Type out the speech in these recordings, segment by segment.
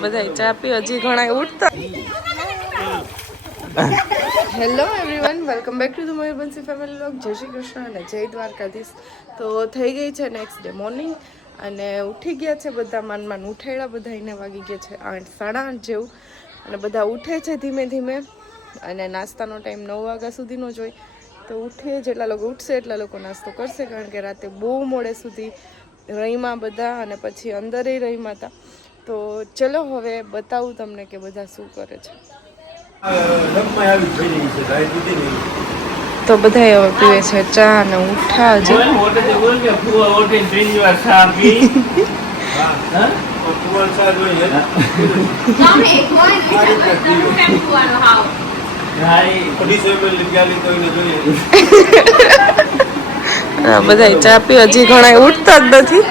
બધા ચા પી હજી ઘણા ઉઠતા. Hello everyone, welcome back to the Mayurbhanshi family vlog. જય શ્રી કૃષ્ણ અને જય દ્વારકાધીશ. તો થઈ ગઈ છે નેક્સ્ટ ડે મોર્નિંગ અને ઉઠી ગયા છે બધા. માન ઉઠાડ્યા બધાને, વાગી ગયા છે 8, 8:30 જેવું. અને બધા ઉઠે છે ધીમે ધીમે અને નાસ્તાનો ટાઈમ 9 વાગ્યા સુધીનો જ હોય. તો ઉઠીએ, જેટલા લોકો ઉઠશે એટલા લોકો નાસ્તો કરશે, કારણ કે રાતે બહુ મોડે સુધી રહીમાં બધા અને પછી અંદરે રહીમાં હતા. તો ચલો હવે બતાવું તમને કે બધા શું કરે છે. તો બધા હવે પીવે છે ચા અને ઉઠા હજી. બધા ચા પી હજી ઘણા ઉઠતા જ નથી.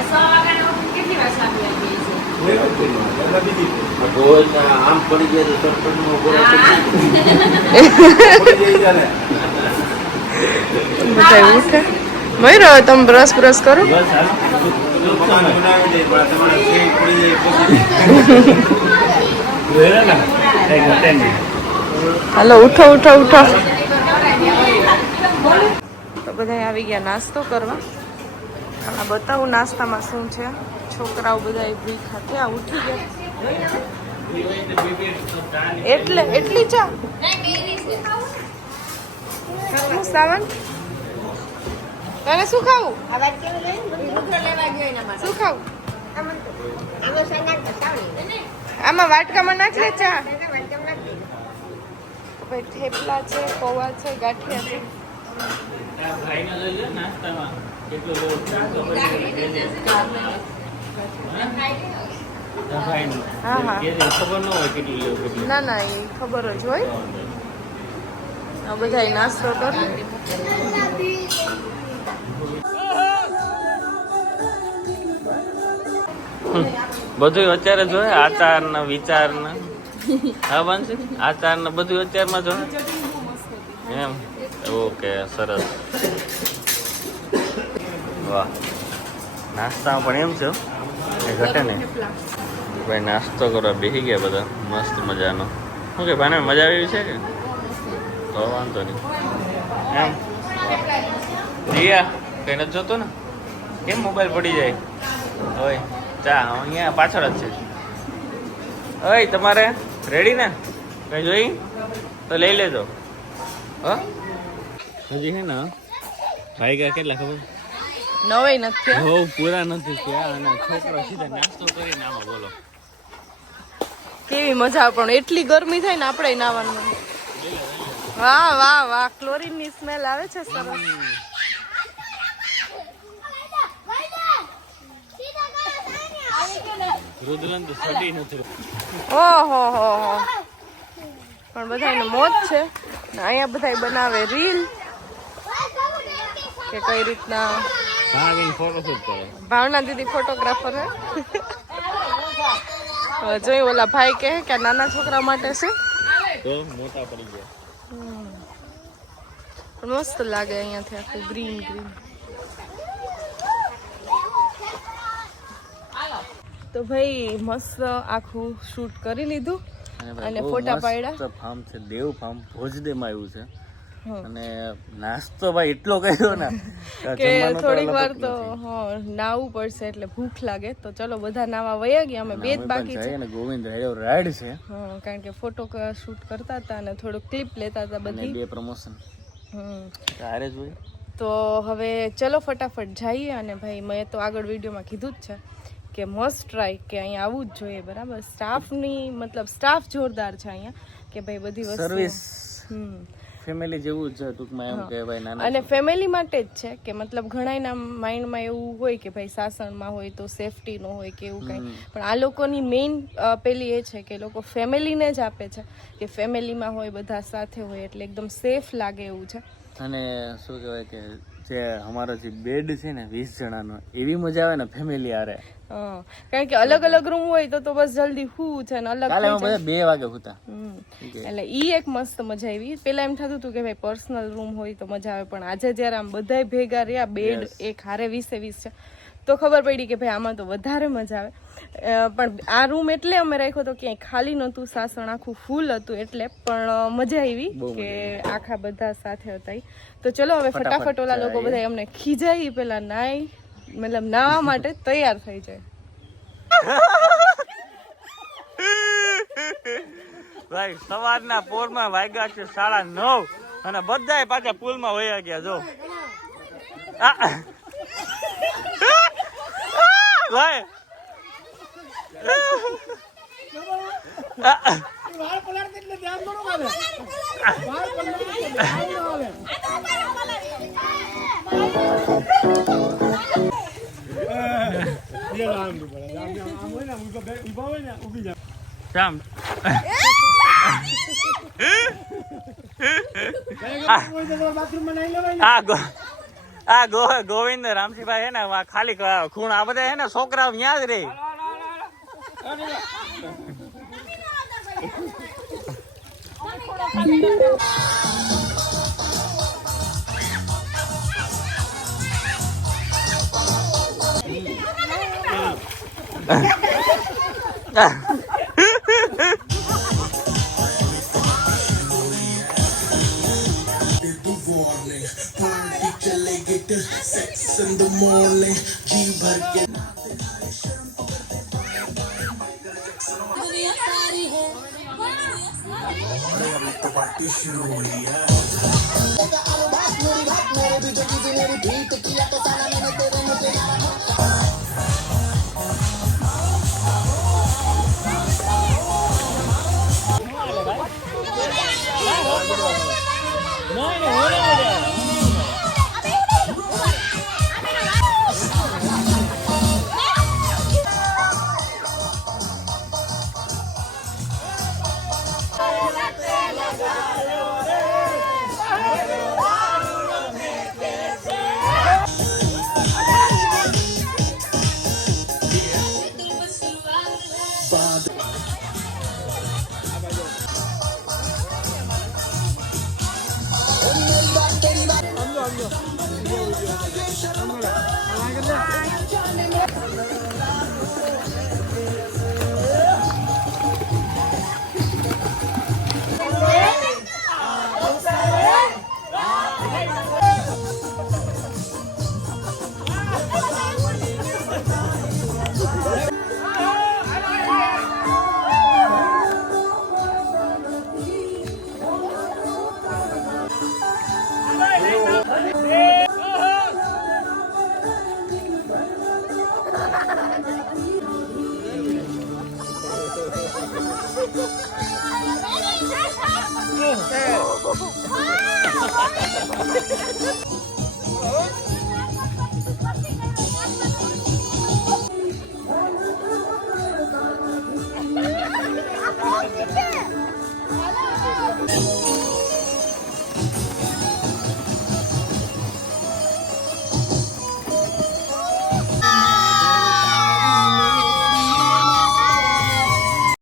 બધા ઉઠે. મયુર, તમે બ્રશ કરો. હાલો ઉઠો. તો બધા આવી ગયા નાસ્તો કરવા. આ બતાવું નાસ્તામાં શું છે. છોકરાઓ બધા ભૂખા થયા, ઉઠી ગયા. એટલી ચા સાવન તને શું ખાવું? શું ખાવું? આમાં વાટકામાં નાખ લે ચા. ભાઈ થેપલા છે, પૌવા છે, ગાંઠિયા છે. ના એ ખબર જ હોય. બધા નાસ્તો કરો. બધું અત્યારે જોઈએ, આચાર ને વિચાર ને. હા બનશે આચાર ને બધું અત્યારમાં જોઈએ એમ. ઓકે, સરસ. વાહ, નાસ્તામાં પણ એમ છે ઘટે ને ભાઈ. નાસ્તો કરવા બેસી ગયા બધા મસ્ત મજાનો. શું કે ભાઈ મજા આવી છે કે? તો વાંધો નહીં એમ. જીયા કઈ નથી જોતો ને? કેમ મોબાઈલ પડી જાય હોય? ચા અહીંયા પાછળ જ છે. ઓય તમારે રેડી ને? કઈ જોઈ તો લઈ લેજો. હજી હે ને ભાઈ ગયા કેટલા ખબર? 9 નથી. હો પૂરા નથી થયા અને છોકરો સીધા નાસ્તો કરીને આમાં બોલો કેવી મજા. પણ એટલી ગરમી થાય ને આપણે નાવાનું. વાહ, ક્લોરીન ની સ્મેલ આવે છે સરસ. રુદ્રન તો સડી નથી. ઓહો પણ બધાને મોજ છે. અહીંયા બધા બનાવે રીલ કે કઈ રીતના. ભાવના દીદી ફોટોગ્રાફર હે. જોઈ ઓલા ભાઈ કહે કે નાના છોકરા માટે છે તો મોટા પડી ગયા. પણ મસ્ત લાગે અહીંયાથી આખું ગ્રીન. તો ભાઈ મસ્ત આખું શૂટ કરી લીધું અને ફોટા પાડ્યા. ફાર્મ છે દેવ ફાર્મ ભોજદેમાં આવ્યું છે. અને નાસ્તો ભાઈ એટલો કર્યો ને કે થોડીક વાર તો નાવું પડશે એટલે ભૂખ લાગે. તો ચલો બધા નાવા વયા ગયા. અમે 2 જ બાકી છે. ગોવિંદ રાઈડ છે કારણ કે ફોટો શૂટ કરતા હતા અને થોડું ક્લિપ લેતા હતા બધી. 2 પ્રમોશન તો હવે ચલો ફટાફટ જઈએ. અને ભાઈ મેં તો આગળ વિડીયોમાં કીધું જ છે કે મસ્ટ ટ્રાય કે અહીંયા આવવું જ જોઈએ. બરાબર, સ્ટાફની મતલબ સ્ટાફ જોરદાર છે અહીંયા કે ભાઈ બધી વસ્તુ સર્વિસ ફેમિલી જેવું જ ટૂંકમાં એમ કે ભાઈ નાના. અને ફેમિલી માટે જ છે કે મતલબ ઘણાના માઇન્ડમાં એવું હોય કે ભાઈ સાસણમાં હોય તો સેફટી નો હોય કે એવું કંઈ. પણ આ લોકોની મેઇન પેલી એ છે કે લોકો ફેમિલીને જ આપે છે કે ફેમિલીમાં હોય બધા સાથે હોય એટલે એકદમ સેફ લાગે એવું છે. અને શું કહેવાય કે જે અમારો જે બેડ છે ને 20 જણાનો એવી મજા આવે ને ફેમિલી આરે. કારણ કે અલગ અલગ રૂમ હોય તો બસ જલ્દી હું છે ને અલગ કાલે થઈ અમે જાય. બધા 2 વાગે હુતા. એટલે ઈ એક મસ્ત મજા આવી. પેલા એમ થતું હતું કે ભાઈ પર્સનલ રૂમ હોય તો મજા આવે, પણ આજે જયારે આમ બધાય ભેગા રહ્યા, બેડ એક હારે 20 છે, તો ખબર પડી કે ભાઈ આમાં તો વધારે મજા આવે. પણ આ રૂમ એટલે અમે રાખ્યો તો ક્યાંય ખાલી નહોતું, સાસણ આખું ફૂલ હતું, એટલે પણ મજા આવી કે આખા બધા સાથે હતા ઈ. તો ચલો હવે ફટાફટ ઓલા લોકો બધા અમને ખીજાઈ પેલા મતલબ નાવા માટે તૈયાર થઈ જાય. ભાઈ સવારના પોરમાં વાગ્યા છે 9:30 અને બધાય પાછા પુલમાં વયા ગયા. જો ભાઈ શ્યામ ગોવિંદ રામસિંહભાઈ હે ને ખાલી ખૂણ આ બધા હે ને છોકરાઓ ન્યા જ રે. पार्टी चलेगी till 6 in the morning जी भर के तो पार्टी शुरू हुई है